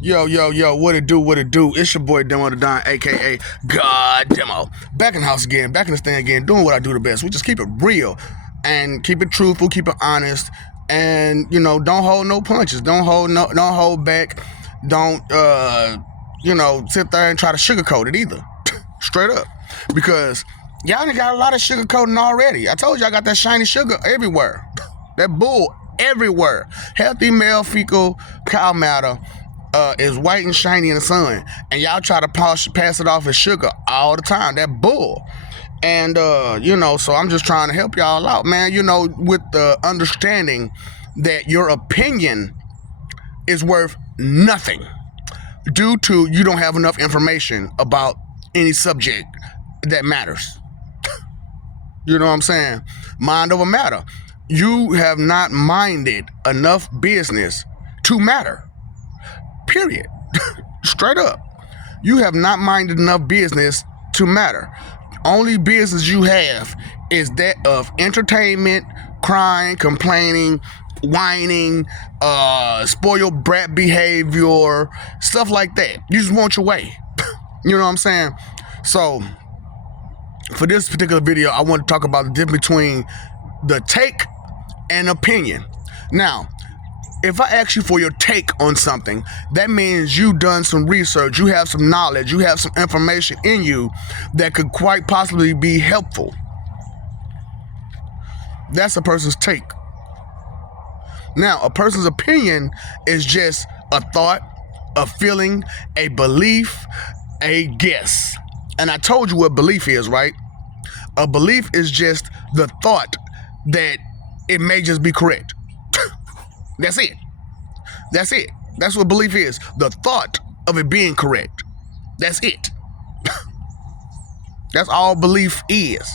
Yo, what it do, what it do? It's your boy Demo the Don, aka God Demo. Back in the house again, back in the stand again, doing what I do the best. We just keep it real and keep it truthful, keep it honest, and don't hold no punches. Don't hold back. Don't sit there and try to sugarcoat it either. Straight up. Because y'all done got a lot of sugarcoating already. I told you I got that shiny sugar everywhere. That bull everywhere. Healthy male fecal cow matter is white and shiny in the sun, and y'all try to pass it off as sugar all the time. That bull. And so I'm just trying to help y'all out, man. With the understanding that your opinion is worth nothing due to you don't have enough information about any subject that matters. You know what I'm saying? Mind over matter. You have not minded enough business to matter. Period. Straight up. You have not minded enough business to matter. Only business you have is that of entertainment, crying, complaining, whining, spoiled brat behavior, stuff like that. You just want your way. You know what I'm saying? So, for this particular video, I want to talk about the difference between the take and opinion. Now, if I ask you for your take on something, that means you've done some research, you have some knowledge, you have some information in you that could quite possibly be helpful. That's a person's take. Now, a person's opinion is just a thought, a feeling, a belief, a guess. And I told you what belief is, right? A belief is just the thought that it may just be correct. That's it. That's it. That's what belief is. The thought of it being correct. That's it. That's all belief is.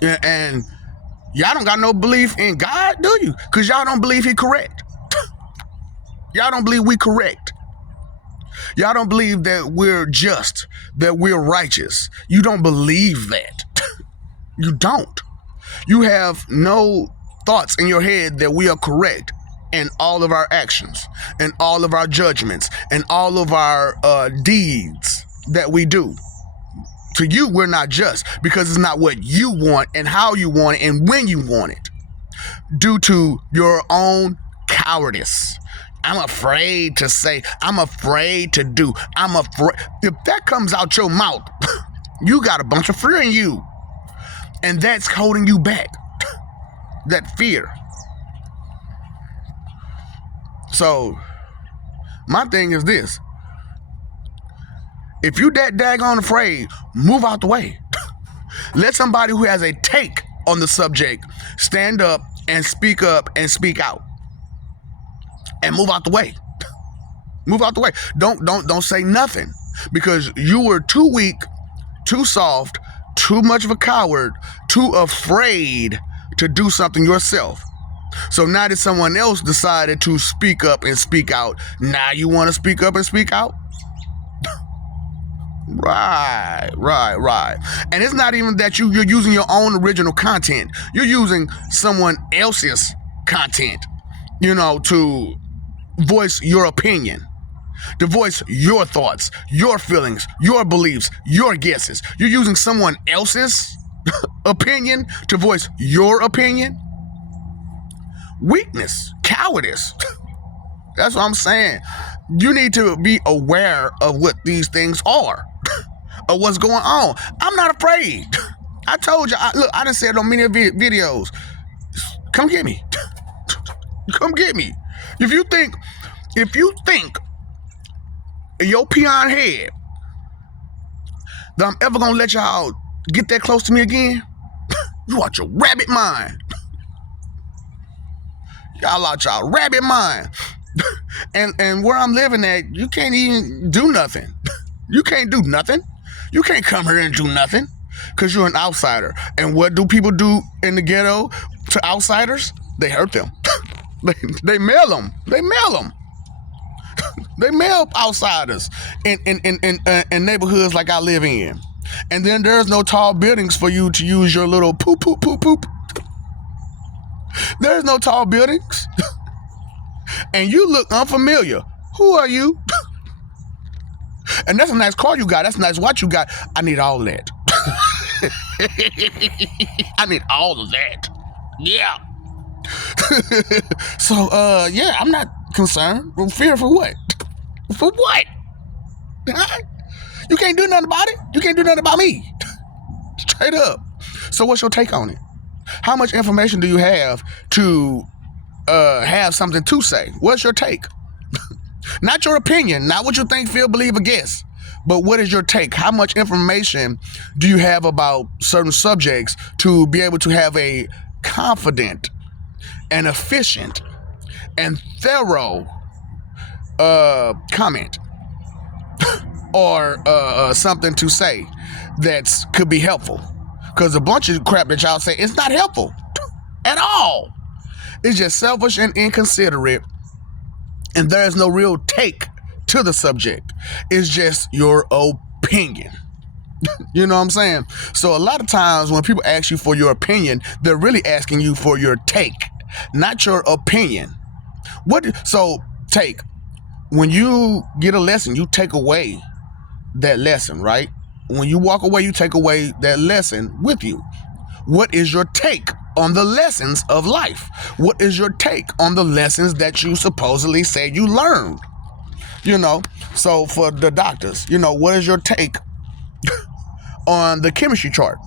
And y'all don't got no belief in God, do you? Because y'all don't believe He correct. Y'all don't believe we correct. Y'all don't believe that we're just, that we're righteous. You don't believe that. You don't. You have no thoughts in your head that we are correct in all of our actions, and all of our judgments, and all of our deeds that we do. To you, we're not just, because it's not what you want and how you want it and when you want it, due to your own cowardice. I'm afraid to say, I'm afraid to do, I'm afraid. If that comes out your mouth, you got a bunch of fear in you, and that's holding you back. That fear. So, my thing is this. If you that daggone afraid, move out the way. Let somebody who has a take on the subject stand up and speak out. And move out the way. Move out the way. Don't say nothing. Because you were too weak, too soft, too much of a coward, too afraid to do something yourself. So now that someone else decided to speak up and speak out, now you want to speak up and speak out? Right. And it's not even that you're using your own original content. You're using someone else's content, to voice your opinion, to voice your thoughts, your feelings, your beliefs, your guesses. You're using someone else's opinion to voice your opinion. Weakness, cowardice. That's what I'm saying. You need to be aware of what these things are, of what's going on. I'm not afraid. I told you. I done said it on many videos. Come get me. Come get me. If you think in your peon head that I'm ever gonna let y'all get that close to me again, you out your rabbit mind. Y'all out y'all rabbit mind. And where I'm living at, you can't even do nothing. You can't do nothing. You can't come here and do nothing because you're an outsider. And what do people do in the ghetto to outsiders? They hurt them. They mail them. They mail them. They mail outsiders in neighborhoods like I live in. And then there's no tall buildings for you to use your little poop. There's no tall buildings. And you look unfamiliar. Who are you? And that's a nice car you got. That's a nice watch you got. I need all of that. I need all of that. Yeah. So, yeah, I'm not concerned. Fear for what? For what? Huh? You can't do nothing about it. You can't do nothing about me. Straight up. So what's your take on it? How much information do you have to have something to say? What's your take? Not your opinion, not what you think, feel, believe, or guess, but what is your take? How much information do you have about certain subjects to be able to have a confident and efficient and thorough comment or something to say that could be helpful? Because a bunch of crap that y'all say, it's not helpful at all. It's just selfish and inconsiderate, and there is no real take to the subject. It's just your opinion. You know what I'm saying? So a lot of times when people ask you for your opinion, they're really asking you for your take, not your opinion. So take. When you get a lesson, you take away that lesson, right? When you walk away, you take away that lesson with you. What is your take on the lessons of life? What is your take on the lessons that you supposedly say you learned? You know, so for the doctors, you know, what is your take on the chemistry chart?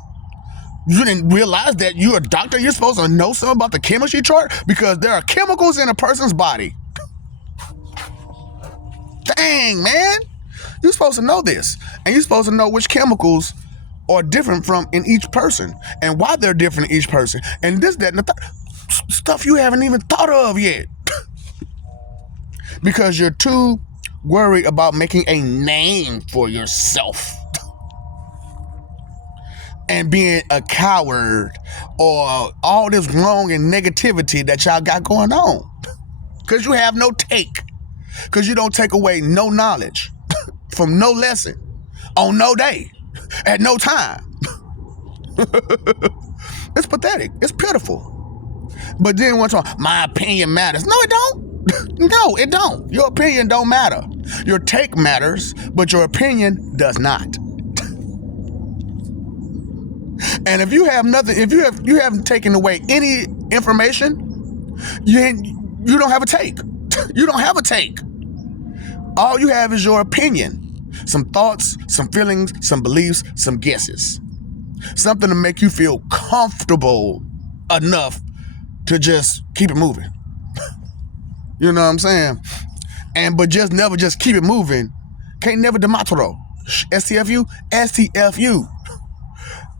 You didn't realize that you're a doctor, you're supposed to know something about the chemistry chart because there are chemicals in a person's body. Dang, man. You're supposed to know this. And you're supposed to know which chemicals are different from in each person and why they're different in each person. And this, that, and the stuff you haven't even thought of yet. Because you're too worried about making a name for yourself and being a coward or all this wrong and negativity that y'all got going on. Because you have no take. Because you don't take away no knowledge from no lesson on no day at no time. It's pathetic. It's pitiful. But then one time, my opinion matters. No, it don't. No, it don't. Your opinion don't matter. Your take matters, but your opinion does not. And if you have nothing, if you haven't taken away any information, you don't have a take. You don't have a take. All you have is your opinion, some thoughts, some feelings, some beliefs, some guesses. Something to make you feel comfortable enough to just keep it moving. You know what I'm saying? But just never just keep it moving. Can't never dematoro. STFU, STFU.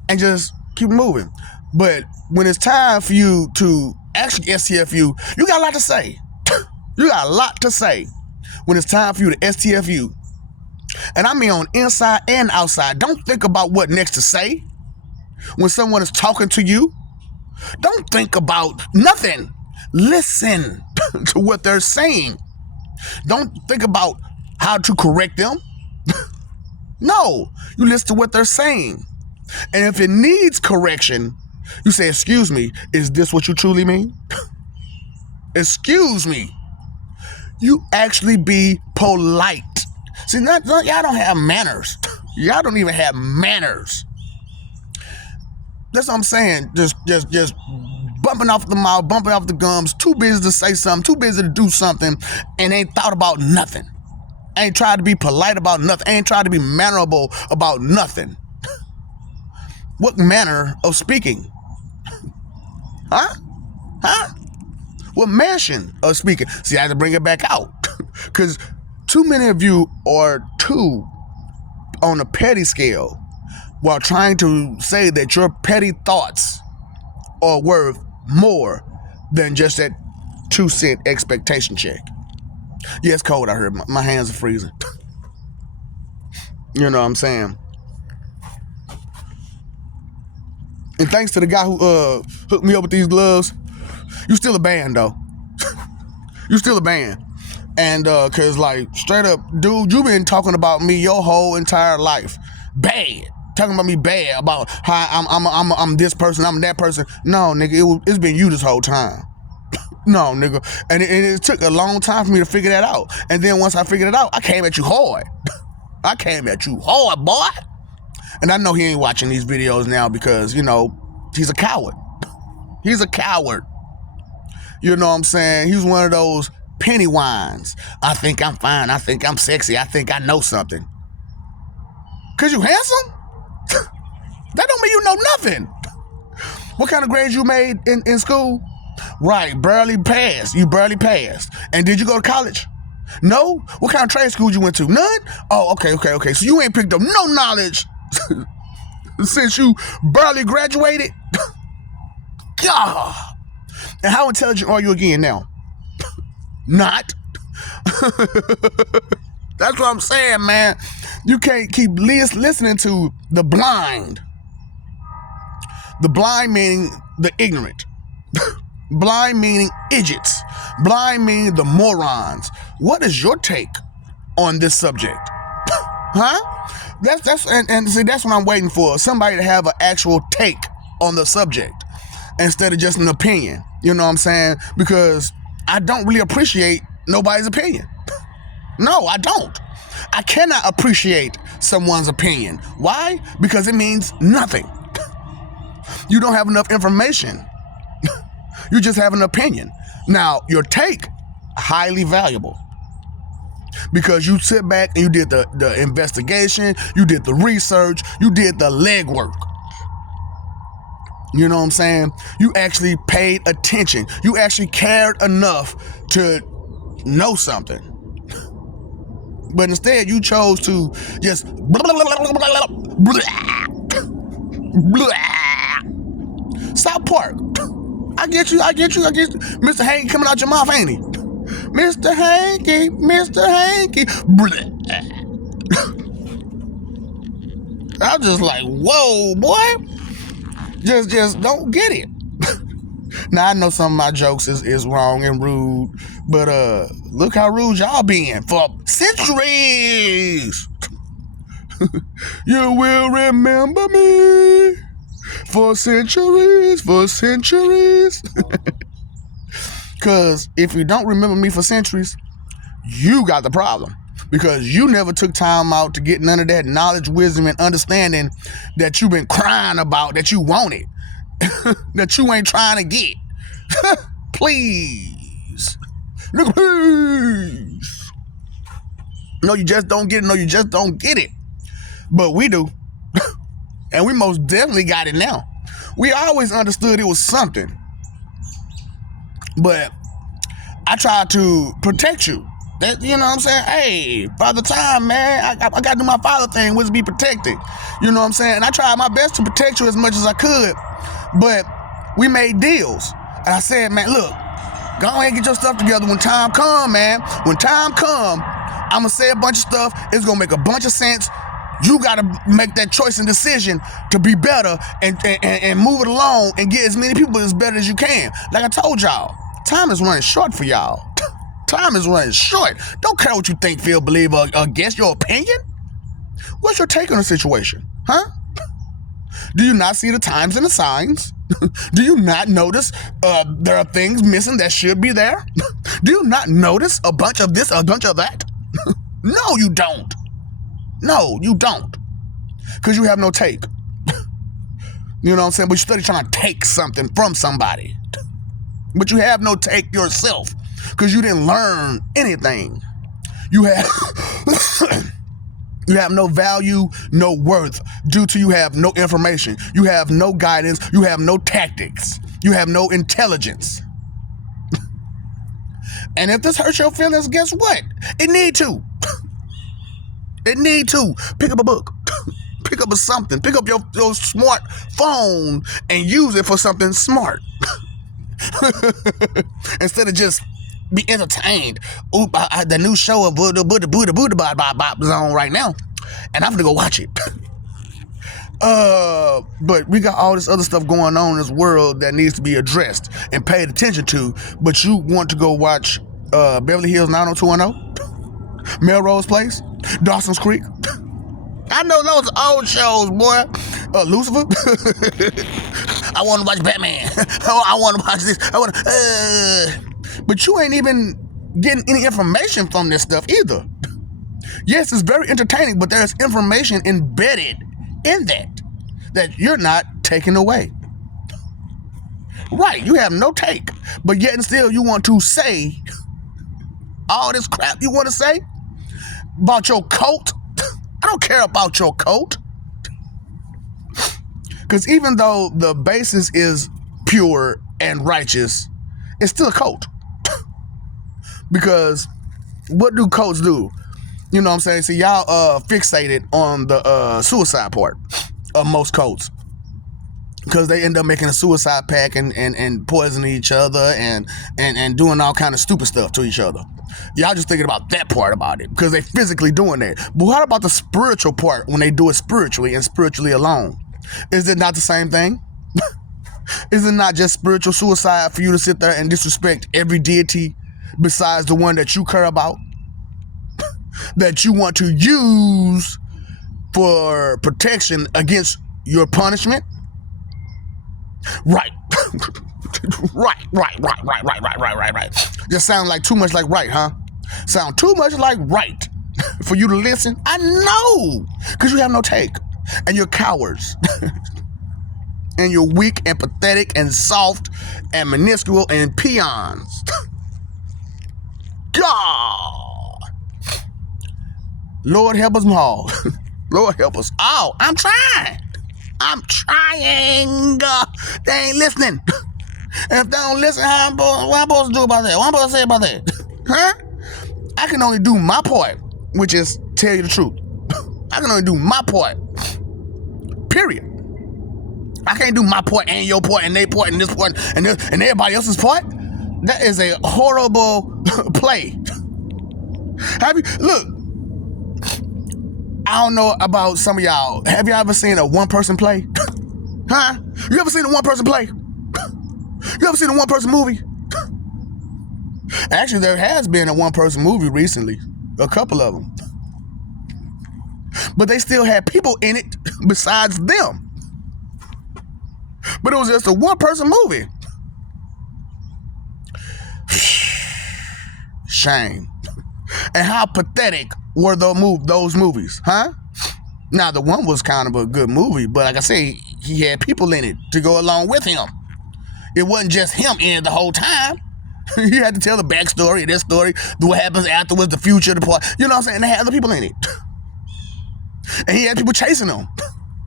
And just keep it moving. But when it's time for you to actually STFU, you got a lot to say. You got a lot to say when it's time for you to STFU. And I mean on inside and outside. Don't think about what next to say when someone is talking to you. Don't think about nothing. Listen to what they're saying. Don't think about how to correct them. No, you listen to what they're saying. And if it needs correction, you say, excuse me, is this what you truly mean? Excuse me. You actually be polite. See, y'all don't have manners. Y'all don't even have manners. That's what I'm saying. Just bumping off the mouth, bumping off the gums, too busy to say something, too busy to do something, and ain't thought about nothing. Ain't tried to be polite about nothing. Ain't tried to be mannerable about nothing. What manner of speaking? Huh? What mansion of speaking? See, I have to bring it back out. Because too many of you are too on a petty scale while trying to say that your petty thoughts are worth more than just that 2-cent expectation check. Yeah, it's cold out here. My hands are freezing. You know what I'm saying? And thanks to the guy who hooked me up with these gloves, you still a band though. You still a band. And cause like straight up, dude, you been talking about me your whole entire life. Bad. Talking about me bad about how I'm this person, I'm that person. No, nigga, it's been you this whole time. No, nigga. And it took a long time for me to figure that out. And then once I figured it out, I came at you hard. I came at you hard, boy. And I know he ain't watching these videos now because, you know, he's a coward. He's a coward. You know what I'm saying? He's one of those penny wines. I think I'm fine. I think I'm sexy. I think I know something. Cause you handsome? That don't mean you know nothing. What kind of grades you made in school? Right, barely passed. You barely passed. And did you go to college? No? What kind of trade school you went to? None? Oh, okay. So you ain't picked up no knowledge since you barely graduated? God. And how intelligent are you again now? Not. That's what I'm saying, man. You can't keep listening to the blind. The blind meaning the ignorant. Blind meaning idiots. Blind meaning the morons. What is your take on this subject? Huh? That's what I'm waiting for. Somebody to have an actual take on the subject instead of just an opinion. You know what I'm saying? Because I don't really appreciate nobody's opinion. No, I don't. I cannot appreciate someone's opinion. Why? Because it means nothing. You don't have enough information. You just have an opinion. Now, your take, highly valuable. Because you sit back and you did the investigation, you did the research, you did the legwork. You know what I'm saying? You actually paid attention. You actually cared enough to know something. But instead, you chose to just South Park. I get you. Mr. Hanky coming out your mouth, ain't he? Mr. Hanky. I'm just like, whoa, boy. Just don't get it. Now, I know some of my jokes is wrong and rude, but look how rude y'all been for centuries. You will remember me for centuries. Because if you don't remember me for centuries, you got the problem. Because you never took time out to get none of that knowledge, wisdom, and understanding that you've been crying about, that you wanted, that you ain't trying to get. Please. Nigga, please. No, you just don't get it. But we do. And we most definitely got it now. We always understood it was something. But I tried to protect you. That, you know what I'm saying? Hey, Father Time, man, I got to do my father thing, which is be protected. You know what I'm saying? And I tried my best to protect you as much as I could. But we made deals. And I said, man, look, go ahead and get your stuff together when time come, man. When time come, I'm going to say a bunch of stuff. It's going to make a bunch of sense. You got to make that choice and decision to be better and move it along and get as many people as better as you can. Like I told y'all, time is running short for y'all. Time is running short. Don't care what you think, feel, believe, or guess your opinion. What's your take on the situation? Huh? Do you not see the times and the signs? Do you not notice there are things missing that should be there? Do you not notice a bunch of this, a bunch of that? No, you don't. No, you don't. Because you have no take. You know what I'm saying? But you're still trying to take something from somebody. But you have no take yourself. Because you didn't learn anything. You have you have no value, no worth, due to you have no information. You have no guidance. You have no tactics. You have no intelligence. And if this hurts your feelings, guess what? It need to. It need to. Pick up a book. Pick up something. Pick up your smart phone and use it for something smart. Instead of just be entertained. Oop, the new show of Buddha is on right now, and I'm gonna go watch it. But we got all this other stuff going on in this world that needs to be addressed and paid attention to. But you want to go watch Beverly Hills 90210, Melrose Place, Dawson's Creek. I know those old shows, boy. Lucifer. I want to watch Batman. I want to watch this. But you ain't even getting any information from this stuff either. Yes, it's very entertaining, but there's information embedded in that you're not taking away. Right, you have no take, but yet and still you want to say all this crap you want to say about your cult. I don't care about your cult. Because even though the basis is pure and righteous, it's still a cult. Because what do cults do? You know what I'm saying? See, y'all fixated on the suicide part of most cults. Because they end up making a suicide pact and poisoning each other and doing all kind of stupid stuff to each other. Y'all just thinking about that part about it because they physically doing that. But what about the spiritual part when they do it spiritually and spiritually alone? Is it not the same thing? Is it not just spiritual suicide for you to sit there and disrespect every deity besides the one that you care about? That you want to use for protection against your punishment? Right. Right. Just sound like too much like right, huh? Sound too much like right for you to listen? I know, because you have no take. And you're cowards. And you're weak and pathetic and soft and minuscule and peons. God. Lord help us all. Lord help us all. I'm trying. They ain't listening. And if they don't listen, what I'm supposed to do about that? What I'm supposed to say about that? Huh? I can only do my part, which is tell you the truth. I can only do my part. Period. I can't do my part and your part and their part and this part and everybody else's part. That is a horrible play. Look, I don't know about some of y'all. Have you ever seen a one-person play? Huh? You ever seen a one-person play? You ever seen a one-person movie? Actually, there has been a one-person movie recently. A couple of them. But they still had people in it besides them. But it was just a one-person movie. Shame. And how pathetic were those movies, huh? Now, the one was kind of a good movie, but like I say, he had people in it to go along with him. It wasn't just him in it the whole time. He had to tell the backstory, this story, what happens afterwards, the future, the part. You know what I'm saying? They had other people in it. And he had people chasing him.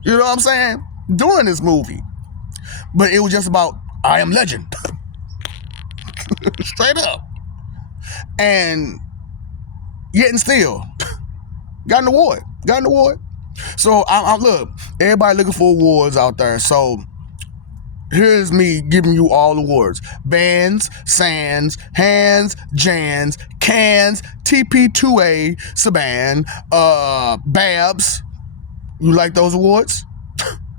You know what I'm saying? During this movie. But it was just about, I am legend. Straight up. And yet and still, got an award. So, I'm look, everybody looking for awards out there. So, here's me giving you all awards. Bands, Sands, Hands, Jans, Cans, TP2A, Saban, Babs. You like those awards?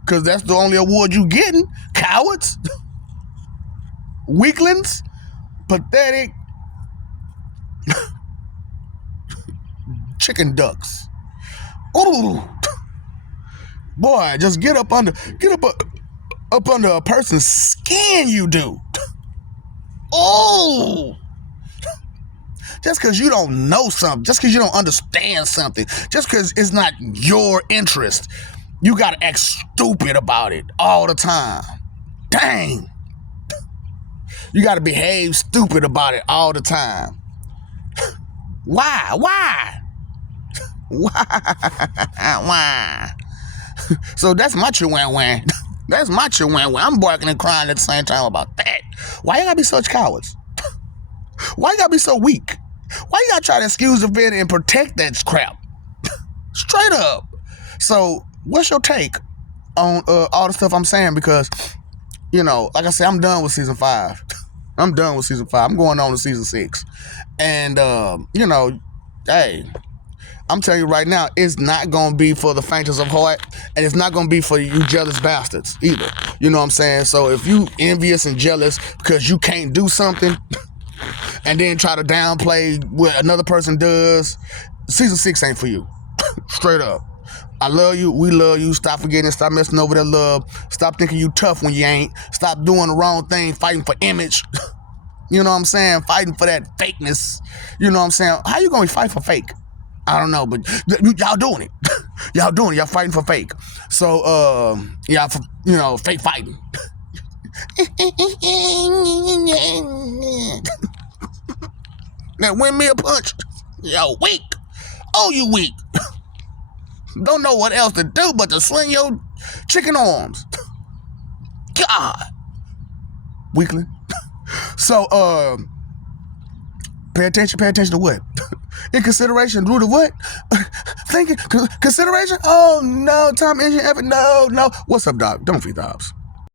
Because that's the only award you getting. Cowards. Weaklings. Pathetic. Chicken ducks. Ooh. Boy, just get up under a person's skin, you do. Oh, just because you don't know something, just because you don't understand something, just because it's not your interest, you gotta act stupid about it all the time. Dang. You gotta behave stupid about it all the time. Why? So that's my chihuahua. That's my chihuahua. I'm barking and crying at the same time about that. Why you gotta be such cowards? Why you gotta be so weak? Why you gotta try to excuse the vid and protect that crap? Straight up. So what's your take on all the stuff I'm saying? Because, you know, like I said, I'm done with season 5. I'm done with season 5. I'm going on to season 6. And, you know, hey, I'm telling you right now, it's not going to be for the faintest of heart, and it's not going to be for you jealous bastards either. You know what I'm saying? So if you envious and jealous because you can't do something and then try to downplay what another person does, season 6 ain't for you. Straight up. I love you. We love you. Stop forgetting. Stop messing over that love. Stop thinking you tough when you ain't. Stop doing the wrong thing, fighting for image. You know what I'm saying? Fighting for that fakeness. You know what I'm saying? How you gonna fight for fake? I don't know, but y'all doing it. Y'all doing it. Y'all fighting for fake. So, y'all, fake fighting. That windmill punch. Yo, weak. Oh, you weak. Don't know what else to do but to swing your chicken arms. God. Weakling. So, pay attention to what? In consideration, due to what? Thinking, consideration? Oh, no, time, engine, effort, no. What's up, Doc? Don't feed the ops.